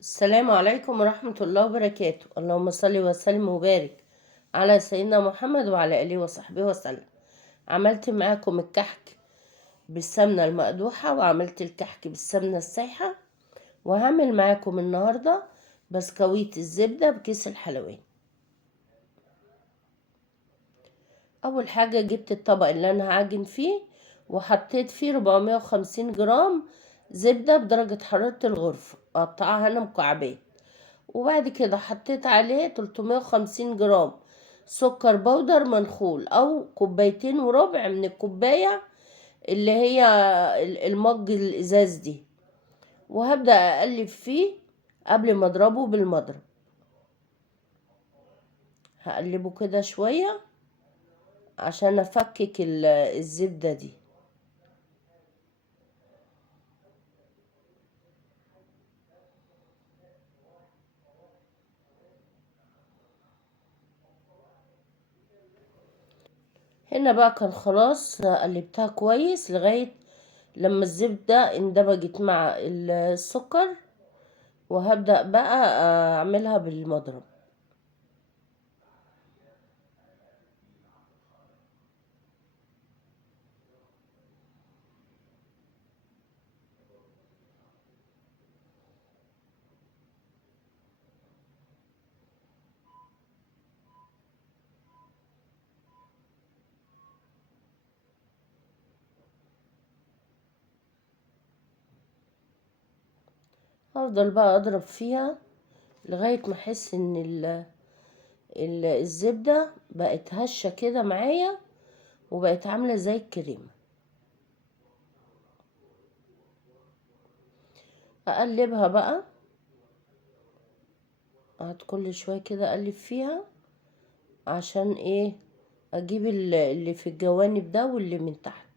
السلام عليكم ورحمة الله وبركاته. اللهم صل وسلم وبارك على سيدنا محمد وعلى آله وصحبه وسلم. عملت معاكم الكحك بالسمنة المقدوحة، وعملت الكحك بالسمنة السايحة، وهعمل معاكم النهاردة بسكويت الزبدة بكيس الحلواني. أول حاجة جبت الطبق اللي أنا هعجن فيه، وحطيت فيه 450 جرام زبدة بدرجة حرارة الغرفة، أقطعها أنا مكعبات. وبعد كده حطيت عليه 350 جرام سكر بودر منخول، او كوبايتين وربع من الكوباية اللي هي المج الازاز دي، وهبدأ اقلب فيه قبل ما اضربه بالمضرب. هقلبه كده شوية عشان افكك الزبدة دي. هنا بقى كان خلاص قلبتها كويس لغاية لما الزبدة اندمجت مع السكر، وهبدأ بقى اعملها بالمضرب. هفضل بقى اضرب فيها لغاية ما احس ان الزبدة بقت هشة كده معايا، وبقت عاملة زي الكريمة. اقلبها بقى، قعد كل شوية كده اقلب فيها عشان ايه؟ اجيب اللي في الجوانب ده واللي من تحت.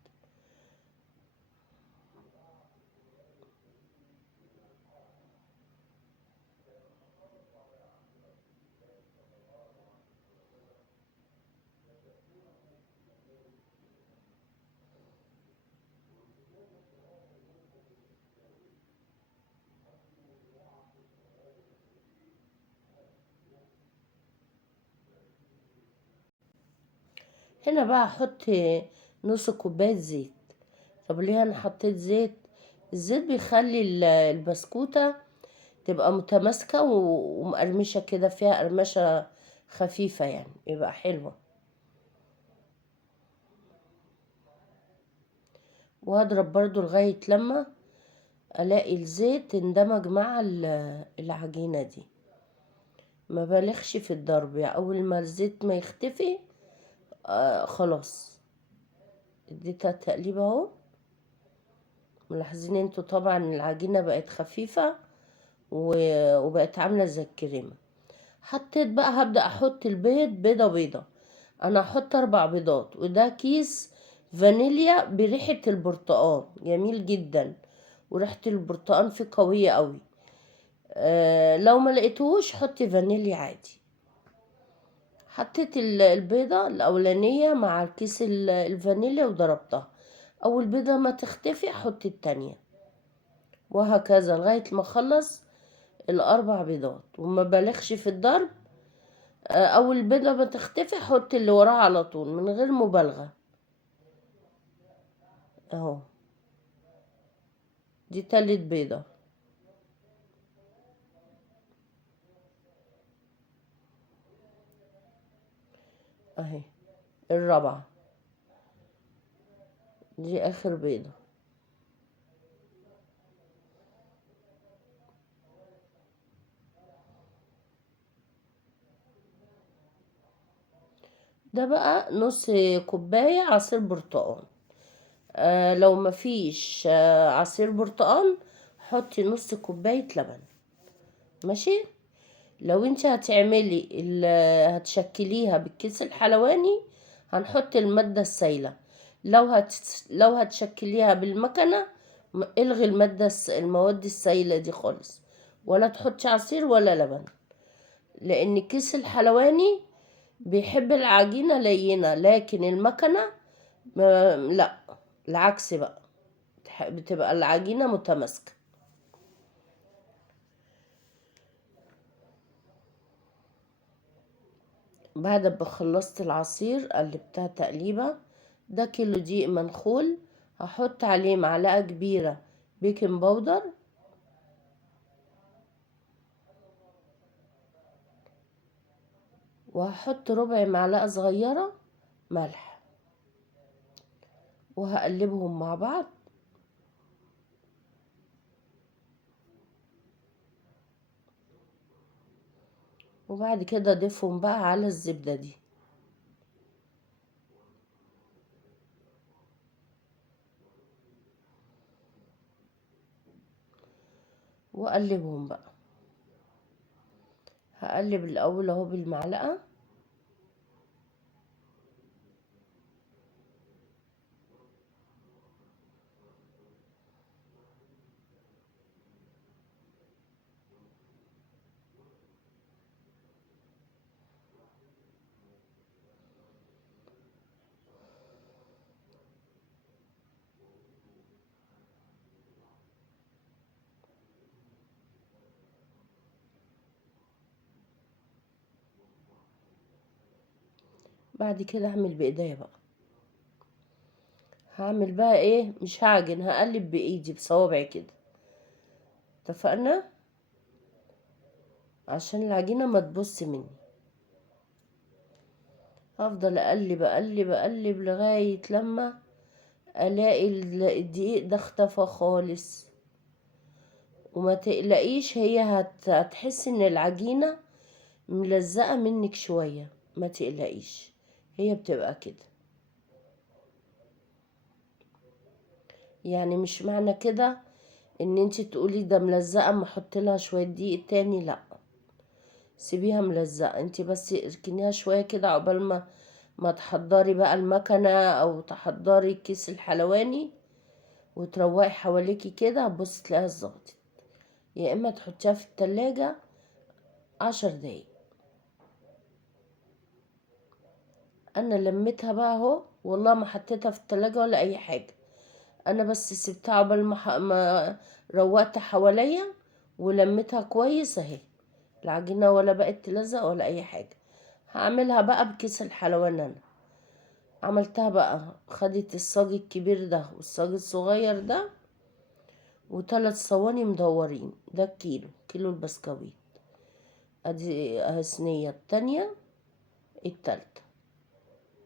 هنا بقى احط نص كوباية زيت. طب ليه انا حطيت زيت؟ الزيت بيخلي البسكوتة تبقى متماسكة ومقرمشة كده، فيها قرمشة خفيفة يعني، يبقى حلوة. وهضرب برضو لغاية لما الاقي الزيت اندمج مع العجينة دي. ما بالغش في الضرب، يعني اول ما الزيت ما يختفي خلاص. اديتها تقليبه اهو. ملاحظين انتوا طبعا العجينة بقت خفيفة وبقت عاملة زي الكريمة. حطيت بقى، هبدأ احط البيض بيضة بيضة. انا هحط 4 بيضات، وده كيس فانيليا بريحة البرتقال جميل جدا، وريحة البرتقال فيه قوية قوي. لو ما لقيتوش حطي فانيليا عادي. حطيت البيضة الأولانية مع الكيس الفانيليا وضربتها. أول بيضة ما تختفي حطي التانية، وهكذا لغاية ما أخلص ال4 بيضات، وما بالغش في الضرب. أول بيضة ما تختفي حطي اللي وراها على طول من غير مبالغة. أهو، دي تالت بيضة. أهي الرابعة، دي آخر بيضة. ده بقى نص كوباية عصير برتقال. لو مفيش عصير برتقال حطي نص كوباية لبن. ماشي. لو انت هتعملي هتشكليها بالكيس الحلواني هنحط المادة السايلة. لو هتشكليها بالمكنة الغي المواد السايلة دي خالص، ولا تحطي عصير ولا لبن، لان كيس الحلواني بيحب العجينة لينة، لكن المكنة لا، العكس بقى، بتبقى العجينة متماسكة. بعد ما خلصت العصير قلبتها تقليبة. ده كيلو دقيق منخول، هحط عليه معلقة كبيرة بيكنج باودر، وهحط ربع معلقة صغيرة ملح، وهقلبهم مع بعض. وبعد كده اضيفهم بقى على الزبدة دي، واقلبهم بقى. هقلب الاول اهو بالمعلقة، بعد كده اعمل بايديا بقى. هعمل بقى ايه، مش هعجن، هقلب بايدي بصوابعي كده. اتفقنا؟ عشان العجينة ما تبص مني. هفضل اقلب اقلب اقلب لغاية لما الاقي الدقيق ده اختفى خالص. وما تقلقيش، هي هتحس ان العجينة ملزقة منك شوية، ما تقلقيش، هي بتبقى كده. يعني مش معنى كده ان انتي تقولي ده ملزقة اما احط لها شوية دقيق تاني، لا، سيبيها ملزقة. انتي بس اركنيها شوية كده عقبال ما تحضري بقى المكنة او تحضري الكيس الحلواني، وتروقي حواليكي كده، بص تلاقيها ظبطت. يا اما تحطيها في التلاجة 10 دقايق. انا لميتها بقى اهو، والله ما حطيتها في التلاجة ولا اي حاجة. انا بس سبتها عقبال ما روقت حواليا ولميتها كويس اهي. العجينة ولا بقت تلزق ولا اي حاجة. هعملها بقى بكيس الحلوان. انا عملتها بقى، خدت الصاج الكبير ده والصاج الصغير ده و3 صواني مدورين، ده كيلو البسكويت. ادي صينية التانية، التالتة.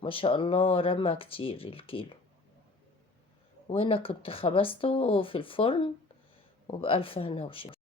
ما شاء الله رمى كتير الكيلو. وهنا كنت خبزته في الفرن، وبألف هنا وشفا.